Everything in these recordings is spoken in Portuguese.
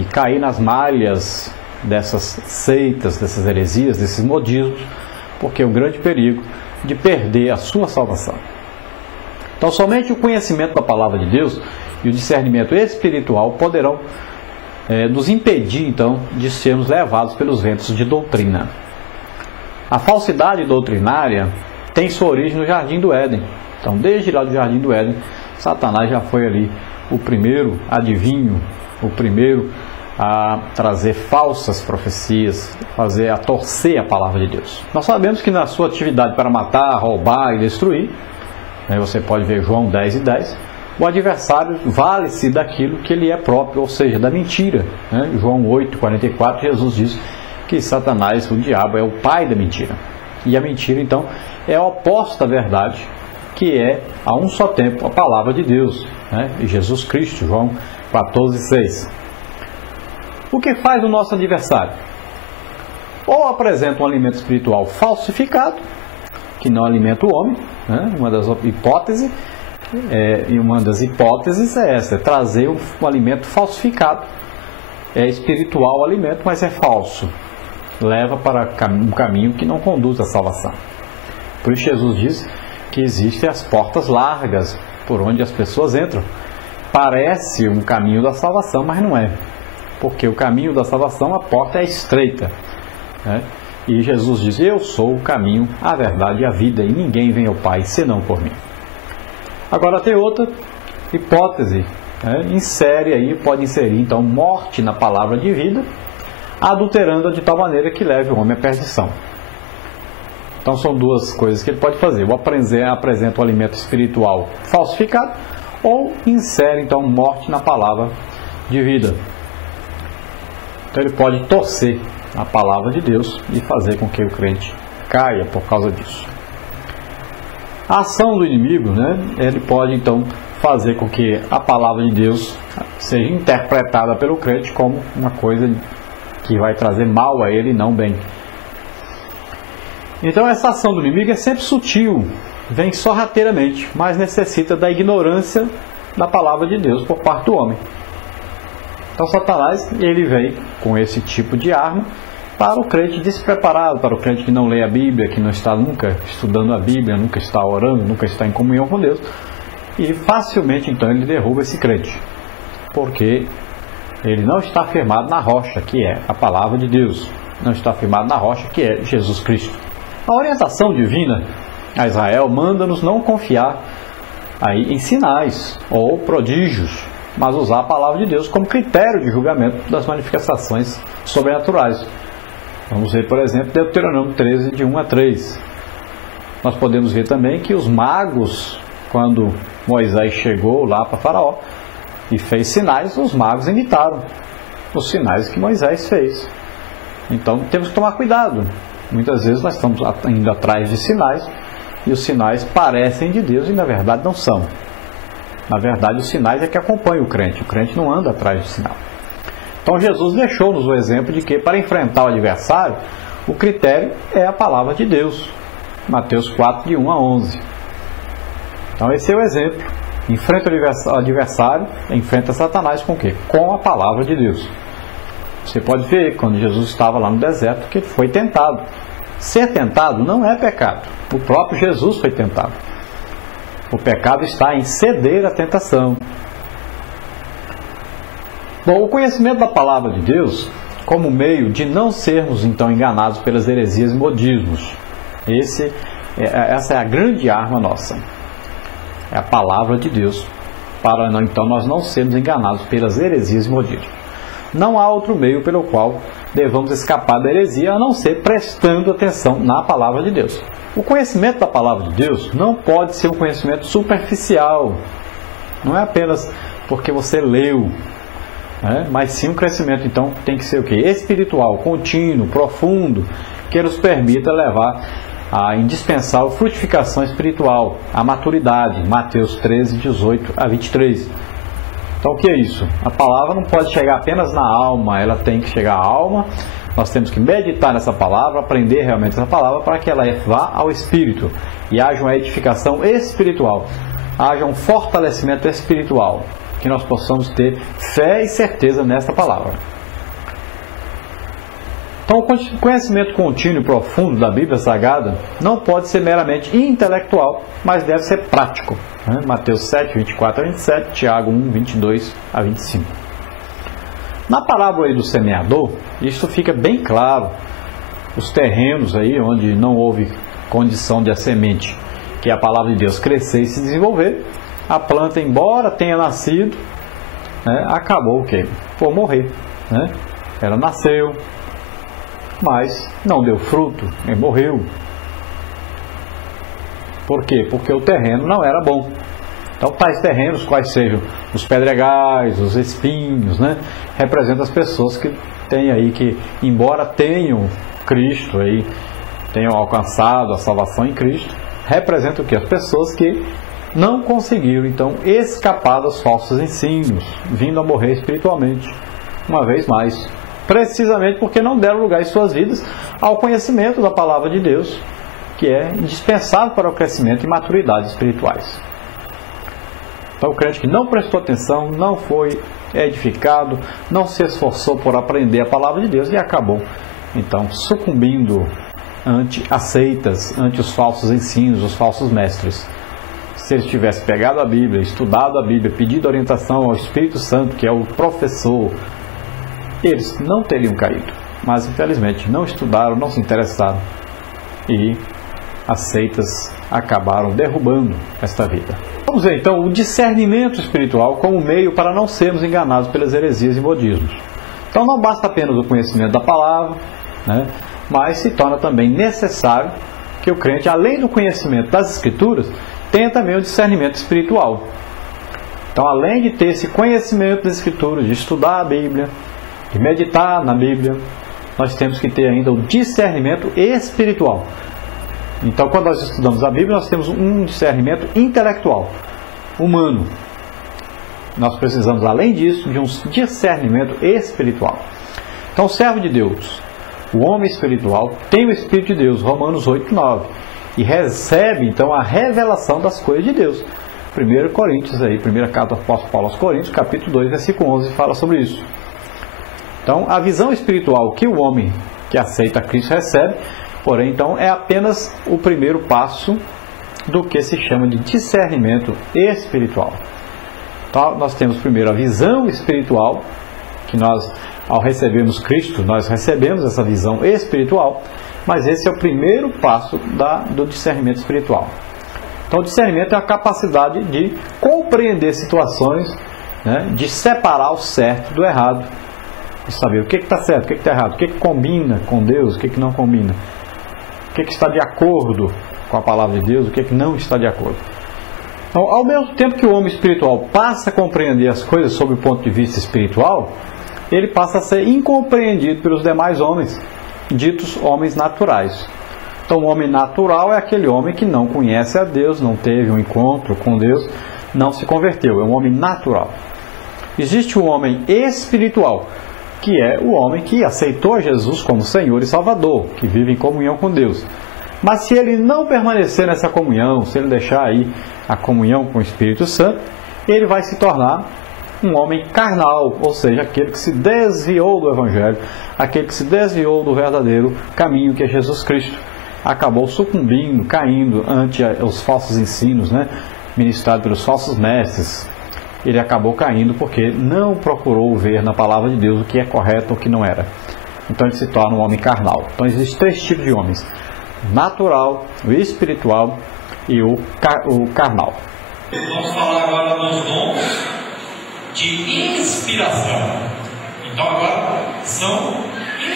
e cair nas malhas dessas seitas, dessas heresias, desses modismos, porque é um grande perigo de perder a sua salvação. Então, somente o conhecimento da palavra de Deus e o discernimento espiritual poderão nos impedir, então, de sermos levados pelos ventos de doutrina. A falsidade doutrinária tem sua origem no Jardim do Éden. Então, desde lá do Jardim do Éden, Satanás já foi ali o primeiro adivinho, o primeiro a trazer falsas profecias, a torcer a palavra de Deus. Nós sabemos que na sua atividade para matar, roubar e destruir, você pode ver João 10:10, o adversário vale-se daquilo que ele é próprio, ou seja, da mentira. João 8:44, Jesus diz que Satanás, o diabo, é o pai da mentira. E a mentira, então, é oposta à verdade, que é, a um só tempo, a palavra de Deus, e Jesus Cristo, João 14:6. O que faz o nosso adversário? Ou apresenta um alimento espiritual falsificado, que não alimenta o homem, uma das hipóteses, e uma das hipóteses é essa, é trazer um alimento falsificado. É espiritual o alimento, mas é falso. Leva para um caminho que não conduz à salvação. Por isso Jesus diz que existem as portas largas por onde as pessoas entram. Parece um caminho da salvação, mas não é. Porque o caminho da salvação, a porta é estreita. E Jesus diz, eu sou o caminho, a verdade e a vida, e ninguém vem ao Pai senão por mim. Agora tem outra hipótese, pode inserir então morte na palavra de vida, adulterando-a de tal maneira que leve o homem à perdição. Então são duas coisas que ele pode fazer, ou apresenta o alimento espiritual falsificado, ou insere então morte na palavra de vida. Então ele pode torcer a palavra de Deus e fazer com que o crente caia por causa disso. A ação do inimigo, ele pode então fazer com que a palavra de Deus seja interpretada pelo crente como uma coisa que vai trazer mal a ele e não bem. Então essa ação do inimigo é sempre sutil, vem sorrateiramente, mas necessita da ignorância da palavra de Deus por parte do homem. Então Satanás, ele vem com esse tipo de arma para o crente despreparado, para o crente que não lê a Bíblia, que não está nunca estudando a Bíblia, nunca está orando, nunca está em comunhão com Deus. E facilmente então ele derruba esse crente, porque ele não está firmado na rocha, que é a palavra de Deus. Não está firmado na rocha, que é Jesus Cristo. A orientação divina a Israel manda-nos não confiar aí em sinais ou prodígios, mas usar a palavra de Deus como critério de julgamento das manifestações sobrenaturais. Vamos ver, por exemplo, Deuteronômio 13, de 1-3. Nós podemos ver também que os magos, quando Moisés chegou lá para Faraó e fez sinais, os magos imitaram os sinais que Moisés fez. Então temos que tomar cuidado. Muitas vezes nós estamos indo atrás de sinais e os sinais parecem de Deus e na verdade não são. Na verdade, os sinais é que acompanham o crente não anda atrás de sinal. Então Jesus deixou-nos o exemplo de que para enfrentar o adversário, o critério é a palavra de Deus. Mateus 4, de 1-11. Então esse é o exemplo. Enfrenta o adversário, enfrenta Satanás com o quê? Com a palavra de Deus. Você pode ver, quando Jesus estava lá no deserto, que ele foi tentado. Ser tentado não é pecado. O próprio Jesus foi tentado. O pecado está em ceder à tentação. Bom, o conhecimento da palavra de Deus como meio de não sermos então enganados pelas heresias e modismos. Essa é a grande arma nossa. É a palavra de Deus para então nós não sermos enganados pelas heresias e modismos. Não há outro meio pelo qual devamos escapar da heresia a não ser prestando atenção na palavra de Deus. O conhecimento da palavra de Deus não pode ser um conhecimento superficial. Não é apenas porque você leu, mas sim um crescimento, então, tem que ser o quê? Espiritual, contínuo, profundo, que nos permita levar a indispensável frutificação espiritual, a maturidade. Mateus 13, 18-23. Então o que é isso? A palavra não pode chegar apenas na alma, ela tem que chegar à alma. Nós temos que meditar nessa palavra, aprender realmente essa palavra para que ela vá ao espírito e haja uma edificação espiritual, haja um fortalecimento espiritual. que nós possamos ter fé e certeza nesta palavra. Então, o conhecimento contínuo e profundo da Bíblia Sagrada não pode ser meramente intelectual, mas deve ser prático. Mateus 7, 24 a 27, Tiago 1, 22 a 25. Na parábola aí do semeador, isso fica bem claro. Os terrenos aí onde não houve condição de a semente, que é a palavra de Deus, crescer e se desenvolver, a planta, embora tenha nascido, acabou o quê? Por morrer. Ela nasceu, mas não deu fruto, e morreu. Por quê? Porque o terreno não era bom. Então, tais terrenos, quais sejam os pedregais, os espinhos, representam as pessoas que têm aí, que embora tenham Cristo, aí, tenham alcançado a salvação em Cristo, representam o quê? As pessoas que não conseguiram, então, escapar dos falsos ensinos, vindo a morrer espiritualmente, uma vez mais. Precisamente porque não deram lugar em suas vidas ao conhecimento da palavra de Deus, que é indispensável para o crescimento e maturidade espirituais. Então, o crente que não prestou atenção, não foi edificado, não se esforçou por aprender a palavra de Deus e acabou, então, sucumbindo ante as seitas, ante os falsos ensinos, os falsos mestres. Se ele tivesse pegado a Bíblia, estudado a Bíblia, pedido orientação ao Espírito Santo, que é o professor, eles não teriam caído. Mas, infelizmente, não estudaram, não se interessaram e as seitas acabaram derrubando esta vida. Vamos ver, então, o discernimento espiritual como meio para não sermos enganados pelas heresias e modismos. Então, não basta apenas o conhecimento da palavra, mas se torna também necessário que o crente, além do conhecimento das Escrituras, tenha também o discernimento espiritual. Então, além de ter esse conhecimento das Escrituras, de estudar a Bíblia, de meditar na Bíblia, nós temos que ter ainda o discernimento espiritual. Então, quando nós estudamos a Bíblia, nós temos um discernimento intelectual, humano. Nós precisamos, além disso, de um discernimento espiritual. Então, o servo de Deus, o homem espiritual, tem o Espírito de Deus, Romanos 8, 9, e recebe, então, a revelação das coisas de Deus. 1 Coríntios, aí, primeira carta do apóstolo Paulo aos Coríntios, capítulo 2, versículo 11, fala sobre isso. Então, a visão espiritual que o homem que aceita Cristo recebe, porém, então, é apenas o primeiro passo do que se chama de discernimento espiritual. Então, nós temos primeiro a visão espiritual, que nós, ao recebermos Cristo, nós recebemos essa visão espiritual, mas esse é o primeiro passo do discernimento espiritual. Então, o discernimento é a capacidade de compreender situações, de separar o certo do errado, de saber o que está certo, o que está errado, o que combina com Deus, o que não combina, o que está de acordo com a palavra de Deus, o que não está de acordo. Então, ao mesmo tempo que o homem espiritual passa a compreender as coisas sob o ponto de vista espiritual, ele passa a ser incompreendido pelos demais homens, ditos homens naturais. Então, o homem natural é aquele homem que não conhece a Deus, não teve um encontro com Deus, não se converteu, é um homem natural. Existe o homem espiritual, que é o homem que aceitou Jesus como Senhor e Salvador, que vive em comunhão com Deus. Mas se ele não permanecer nessa comunhão, se ele deixar aí a comunhão com o Espírito Santo, ele vai se tornar um homem carnal, ou seja, aquele que se desviou do Evangelho, aquele que se desviou do verdadeiro caminho que é Jesus Cristo. Acabou sucumbindo, caindo ante os falsos ensinos, ministrados pelos falsos mestres. Ele acabou caindo porque não procurou ver na palavra de Deus o que é correto ou o que não era. Então ele se torna um homem carnal. Então existem três tipos de homens: natural, o espiritual e o carnal. Vamos falar agora dos dons de inspiração. Então agora são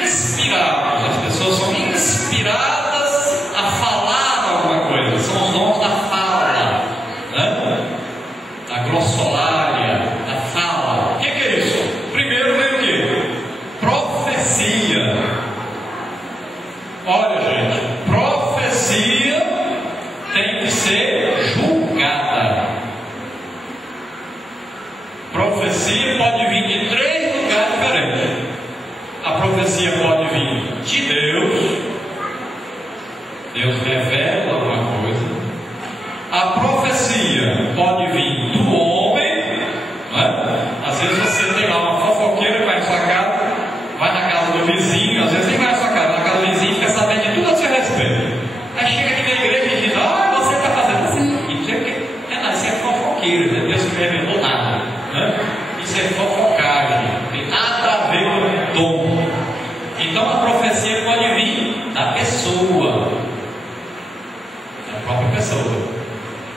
inspirados. As pessoas são inspiradas a falar alguma coisa. São os dons da fala, da glossolária, da fala. O que é isso? Primeiro vem o quê? Profecia. Olha, gente, profecia tem que ser julgada. Profecia pode vir de três lugares diferentes. A profecia pode vir de Deus. Deus revela pessoa.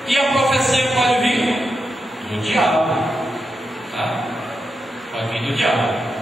E a profecia pode vir do diabo. Tá? Pode vir do diabo.